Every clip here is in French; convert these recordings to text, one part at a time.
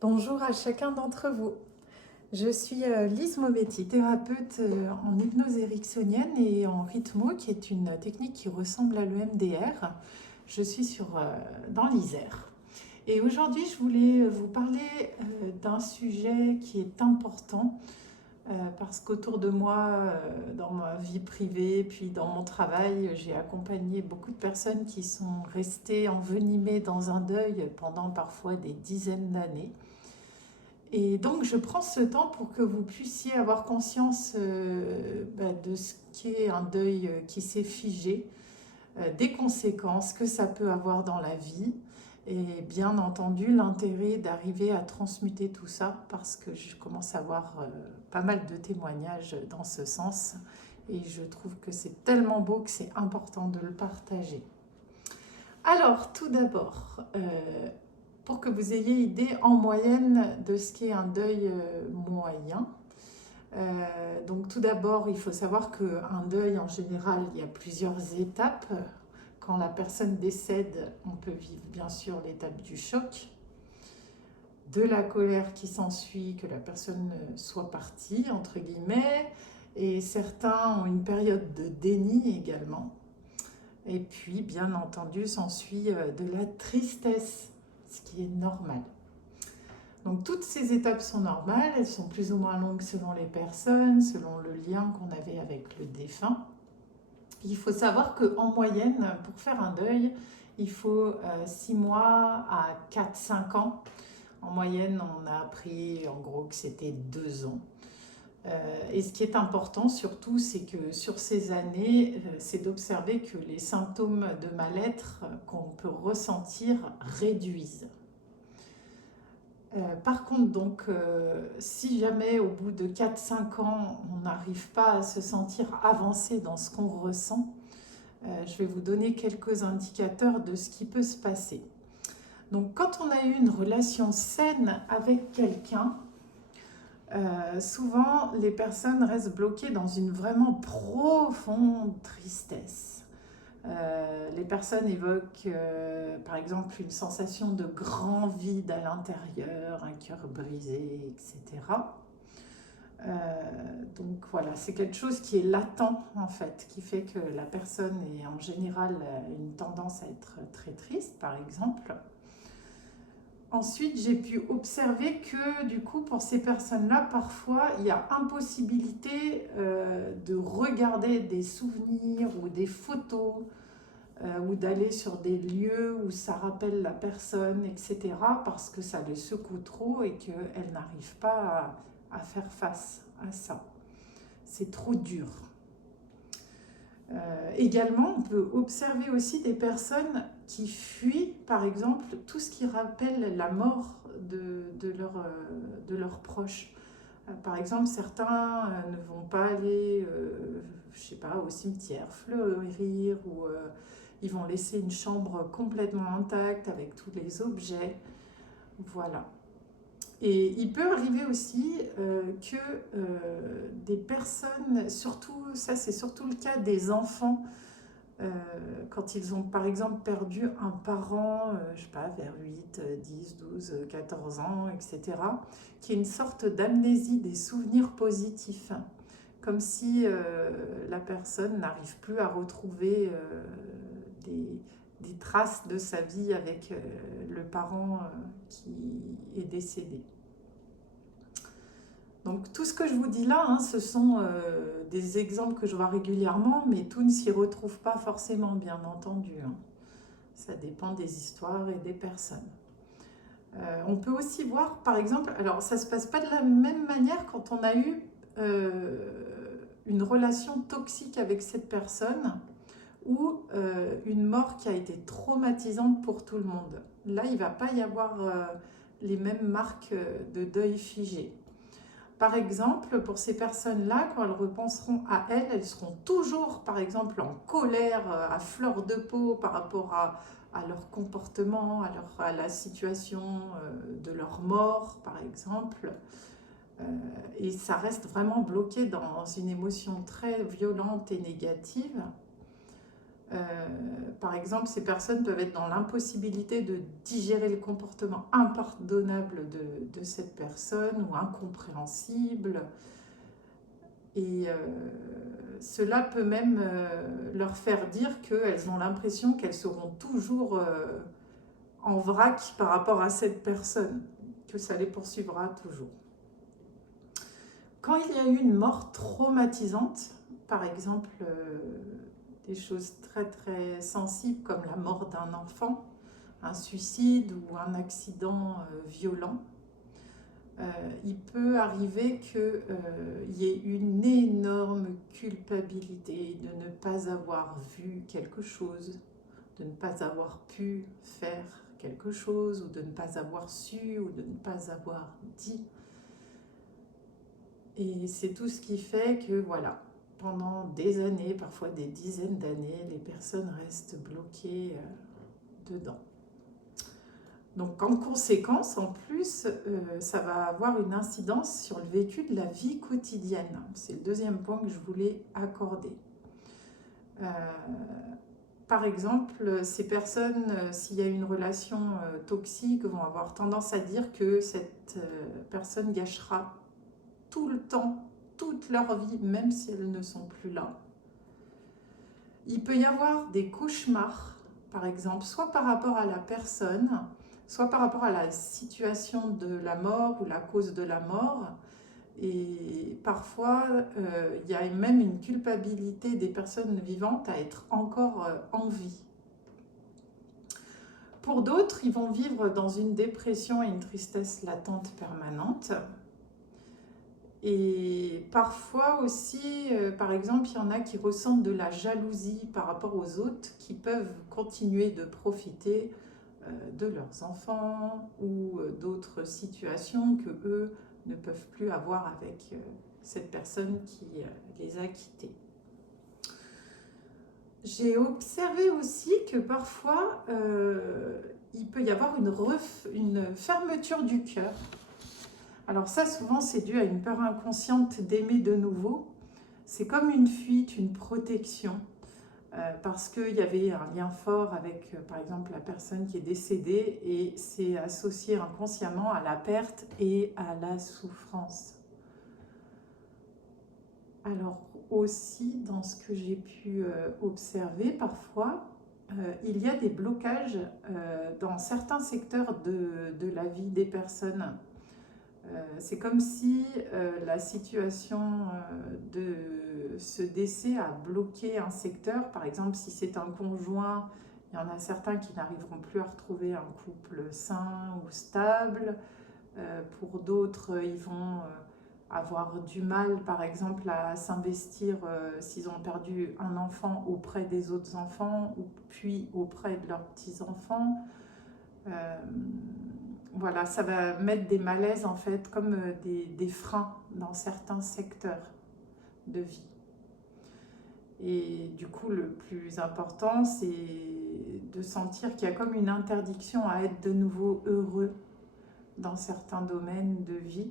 Bonjour à chacun d'entre vous. Je suis Lise Mobetti, thérapeute en hypnose ericksonienne et en rythmo, qui est une technique qui ressemble à l'EMDR. Je suis dans l'Isère. Et aujourd'hui, je voulais vous parler d'un sujet qui est important parce qu'autour de moi, dans ma vie privée, puis dans mon travail, j'ai accompagné beaucoup de personnes qui sont restées envenimées dans un deuil pendant parfois des dizaines d'années. Et donc, je prends ce temps pour que vous puissiez avoir conscience de ce qu'est un deuil qui s'est figé, des conséquences que ça peut avoir dans la vie, et bien entendu l'intérêt d'arriver à transmuter tout ça, parce que je commence à avoir pas mal de témoignages dans ce sens, et je trouve que c'est tellement beau que c'est important de le partager. Alors, tout d'abord, pour que vous ayez idée en moyenne de ce qu'est un deuil moyen. Donc tout d'abord, il faut savoir qu'un deuil, en général, il y a plusieurs étapes. Quand la personne décède, on peut vivre bien sûr l'étape du choc, de la colère qui s'ensuit, que la personne soit partie, entre guillemets, et certains ont une période de déni également. Et puis, bien entendu, s'ensuit de la tristesse, ce qui est normal. Donc toutes ces étapes sont normales, elles sont plus ou moins longues selon les personnes, selon le lien qu'on avait avec le défunt. Il faut savoir qu'en moyenne, pour faire un deuil, il faut 6 mois à 4-5 ans. En moyenne, on a appris en gros que c'était 2 ans. Et ce qui est important surtout, c'est que sur ces années, c'est d'observer que les symptômes de mal-être qu'on peut ressentir réduisent. Par contre, donc, si jamais au bout de 4-5 ans, on n'arrive pas à se sentir avancé dans ce qu'on ressent, je vais vous donner quelques indicateurs de ce qui peut se passer. Donc, quand on a eu une relation saine avec quelqu'un, souvent les personnes restent bloquées dans une vraiment profonde tristesse. Les personnes évoquent par exemple une sensation de grand vide à l'intérieur, un cœur brisé, etc. Donc voilà, c'est quelque chose qui est latent en fait, qui fait que la personne est en général une tendance à être très triste par exemple. Ensuite, j'ai pu observer que du coup, pour ces personnes-là, parfois, il y a impossibilité de regarder des souvenirs ou des photos ou d'aller sur des lieux où ça rappelle la personne, etc., parce que ça les secoue trop et qu'elles n'arrivent pas à faire face à ça. C'est trop dur. Également, on peut observer aussi des personnes qui fuient, par exemple, tout ce qui rappelle la mort de leurs proches. Par exemple, certains ne vont pas aller, je sais pas, au cimetière, fleurir, ou ils vont laisser une chambre complètement intacte avec tous les objets. Voilà. Et il peut arriver aussi que des personnes, surtout, ça c'est surtout le cas des enfants, quand ils ont par exemple perdu un parent, je sais pas, vers 8, 10, 12, 14 ans, etc., qui est une sorte d'amnésie des souvenirs positifs, comme si la personne n'arrive plus à retrouver des, des traces de sa vie avec le parent qui est décédé. Donc tout ce que je vous dis là, hein, ce sont des exemples que je vois régulièrement, mais tout ne s'y retrouve pas forcément, bien entendu, hein. Ça dépend des histoires et des personnes. On peut aussi voir, par exemple, alors ça ne se passe pas de la même manière quand on a eu une relation toxique avec cette personne ou une mort qui a été traumatisante pour tout le monde. Là, il ne va pas y avoir les mêmes marques de deuil figé. Par exemple, pour ces personnes-là, quand elles repenseront à elles, elles seront toujours, par exemple, en colère, à fleur de peau par rapport à leur comportement, à la situation de leur mort, par exemple. Et ça reste vraiment bloqué dans une émotion très violente et négative. Par exemple, ces personnes peuvent être dans l'impossibilité de digérer le comportement impardonnable de cette personne ou incompréhensible. Et cela peut même leur faire dire qu'elles ont l'impression qu'elles seront toujours en vrac par rapport à cette personne, que ça les poursuivra toujours. Quand il y a eu une mort traumatisante, par exemple des choses très très sensibles comme la mort d'un enfant, un suicide ou un accident violent, il peut arriver qu'il y ait une énorme culpabilité de ne pas avoir vu quelque chose, de ne pas avoir pu faire quelque chose, ou de ne pas avoir su, ou de ne pas avoir dit. Et c'est tout ce qui fait que, voilà, pendant des années, parfois des dizaines d'années, les personnes restent bloquées dedans. Donc en conséquence, en plus, ça va avoir une incidence sur le vécu de la vie quotidienne. C'est le deuxième point que je voulais accorder. Par exemple, ces personnes, s'il y a une relation toxique, vont avoir tendance à dire que cette personne gâchera tout le temps, toute leur vie, même si elles ne sont plus là. Il peut y avoir des cauchemars, par exemple, soit par rapport à la personne, soit par rapport à la situation de la mort ou la cause de la mort. Et parfois, il y a même une culpabilité des personnes vivantes à être encore en vie. Pour d'autres, ils vont vivre dans une dépression et une tristesse latente permanente. Et parfois aussi, par exemple, il y en a qui ressentent de la jalousie par rapport aux autres qui peuvent continuer de profiter de leurs enfants ou d'autres situations que eux ne peuvent plus avoir avec cette personne qui les a quittés. J'ai observé aussi que parfois, il peut y avoir une fermeture du cœur. Alors ça, souvent, c'est dû à une peur inconsciente d'aimer de nouveau. C'est comme une fuite, une protection, parce qu'il y avait un lien fort avec, par exemple, la personne qui est décédée, et c'est associé inconsciemment à la perte et à la souffrance. Alors aussi, dans ce que j'ai pu observer parfois, il y a des blocages dans certains secteurs de la vie des personnes. C'est comme si la situation de ce décès a bloqué un secteur. Par exemple, si c'est un conjoint, il y en a certains qui n'arriveront plus à retrouver un couple sain ou stable. Pour d'autres, ils vont avoir du mal, par exemple, à s'investir s'ils ont perdu un enfant auprès des autres enfants ou puis auprès de leurs petits-enfants. Voilà, ça va mettre des malaises en fait, comme des freins dans certains secteurs de vie. Et du coup, le plus important, c'est de sentir qu'il y a comme une interdiction à être de nouveau heureux dans certains domaines de vie,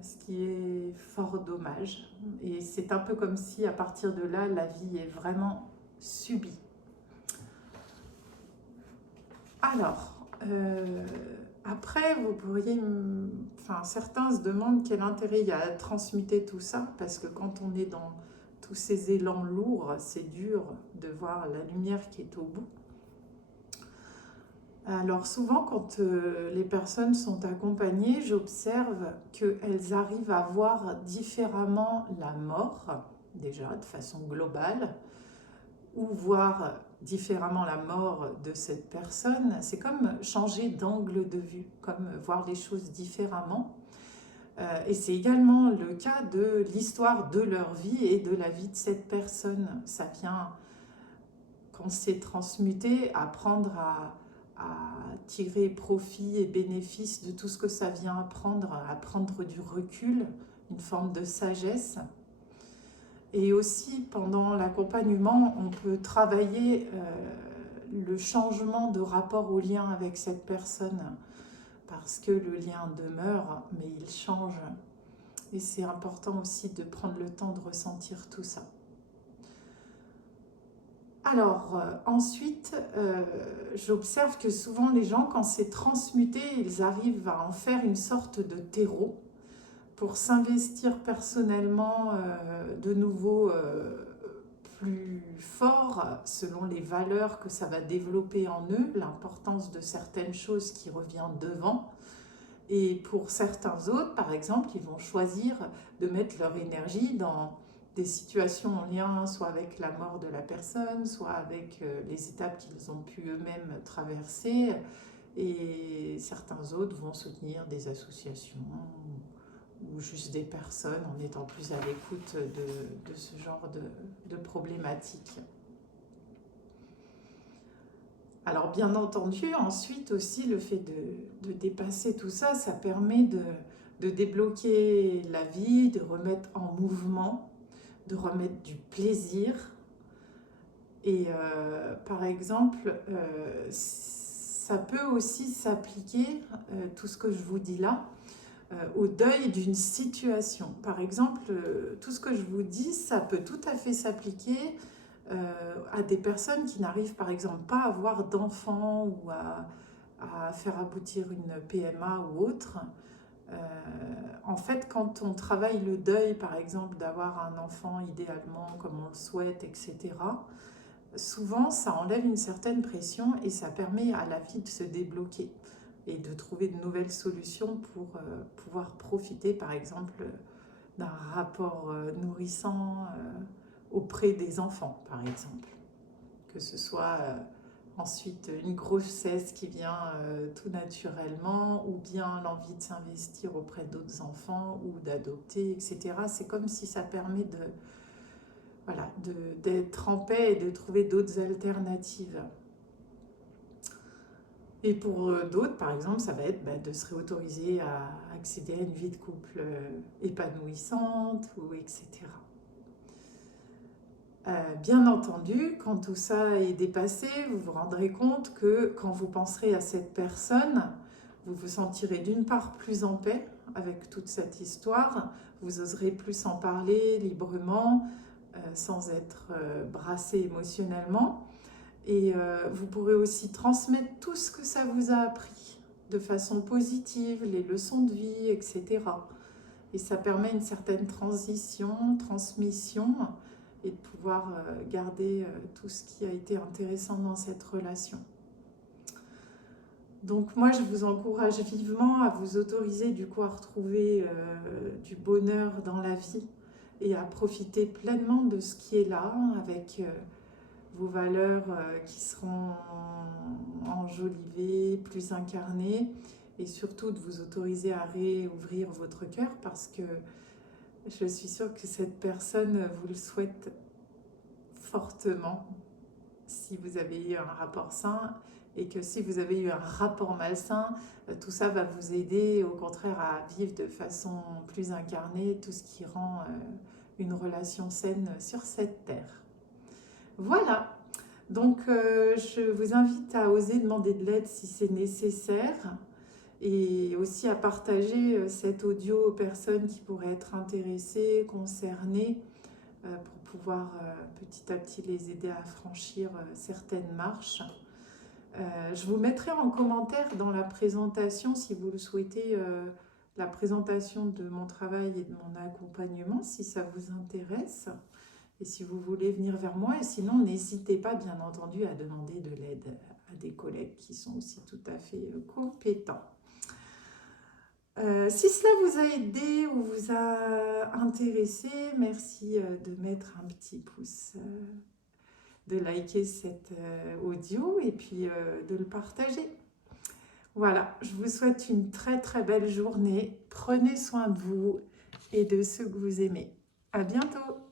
ce qui est fort dommage. Et c'est un peu comme si à partir de là, la vie est vraiment subie. Alors, après, vous pourriez... Enfin, certains se demandent quel intérêt il y a à transmuter tout ça, parce que quand on est dans tous ces élans lourds, c'est dur de voir la lumière qui est au bout. Alors souvent, quand les personnes sont accompagnées, j'observe qu'elles arrivent à voir différemment la mort, déjà de façon globale, ou voir différemment la mort de cette personne. C'est comme changer d'angle de vue, comme voir les choses différemment. Et c'est également le cas de l'histoire de leur vie et de la vie de cette personne. Ça vient, quand c'est transmuté, apprendre à tirer profit et bénéfice de tout ce que ça vient apprendre, à prendre du recul, une forme de sagesse. Et aussi, pendant l'accompagnement, on peut travailler le changement de rapport au lien avec cette personne, parce que le lien demeure, mais il change. Et c'est important aussi de prendre le temps de ressentir tout ça. Alors, ensuite, j'observe que souvent les gens, quand c'est transmuté, ils arrivent à en faire une sorte de terreau pour s'investir personnellement de nouveau plus fort selon les valeurs que ça va développer en eux, l'importance de certaines choses qui revient devant. Et pour certains autres, par exemple, ils vont choisir de mettre leur énergie dans des situations en lien soit avec la mort de la personne, soit avec les étapes qu'ils ont pu eux-mêmes traverser. Et certains autres vont soutenir des associations ou juste des personnes en étant plus à l'écoute de ce genre de problématiques. Alors bien entendu, ensuite aussi, le fait de dépasser tout ça, ça permet de débloquer la vie, de remettre en mouvement, de remettre du plaisir. Et par exemple, ça peut aussi s'appliquer, tout ce que je vous dis là, au deuil d'une situation. Par exemple, tout ce que je vous dis, ça peut tout à fait s'appliquer à des personnes qui n'arrivent par exemple pas à avoir d'enfants ou à faire aboutir une PMA ou autre. Euh, En fait, quand on travaille le deuil, par exemple, d'avoir un enfant idéalement comme on le souhaite, etc., souvent ça enlève une certaine pression et ça permet à la vie de se débloquer et de trouver de nouvelles solutions pour pouvoir profiter, par exemple, d'un rapport nourrissant auprès des enfants, par exemple. Que ce soit ensuite une grossesse qui vient tout naturellement, ou bien l'envie de s'investir auprès d'autres enfants ou d'adopter, etc. C'est comme si ça permet voilà, d'être en paix et de trouver d'autres alternatives. Et pour d'autres, par exemple, ça va être de se réautoriser à accéder à une vie de couple épanouissante, ou etc. Bien entendu, quand tout ça est dépassé, vous vous rendrez compte que quand vous penserez à cette personne, vous vous sentirez d'une part plus en paix avec toute cette histoire, vous oserez plus en parler librement, sans être brassé émotionnellement. Et vous pourrez aussi transmettre tout ce que ça vous a appris de façon positive, les leçons de vie, etc. Et ça permet une certaine transition, transmission, et de pouvoir garder tout ce qui a été intéressant dans cette relation. Donc moi, je vous encourage vivement à vous autoriser du coup à retrouver du bonheur dans la vie et à profiter pleinement de ce qui est là, avec vos valeurs qui seront enjolivées, plus incarnées, et surtout de vous autoriser à réouvrir votre cœur, parce que je suis sûre que cette personne vous le souhaite fortement si vous avez eu un rapport sain, et que si vous avez eu un rapport malsain, tout ça va vous aider au contraire à vivre de façon plus incarnée tout ce qui rend une relation saine sur cette terre. Voilà, donc je vous invite à oser demander de l'aide si c'est nécessaire, et aussi à partager cet audio aux personnes qui pourraient être intéressées, concernées, pour pouvoir petit à petit les aider à franchir certaines marches. Je vous mettrai en commentaire dans la présentation, si vous le souhaitez, la présentation de mon travail et de mon accompagnement, si ça vous intéresse, et si vous voulez venir vers moi. Et sinon, n'hésitez pas, bien entendu, à demander de l'aide à des collègues qui sont aussi tout à fait compétents. Si cela vous a aidé ou vous a intéressé, merci de mettre un petit pouce, de liker cet audio, et puis de le partager. Voilà, je vous souhaite une très très belle journée. Prenez soin de vous et de ceux que vous aimez. À bientôt!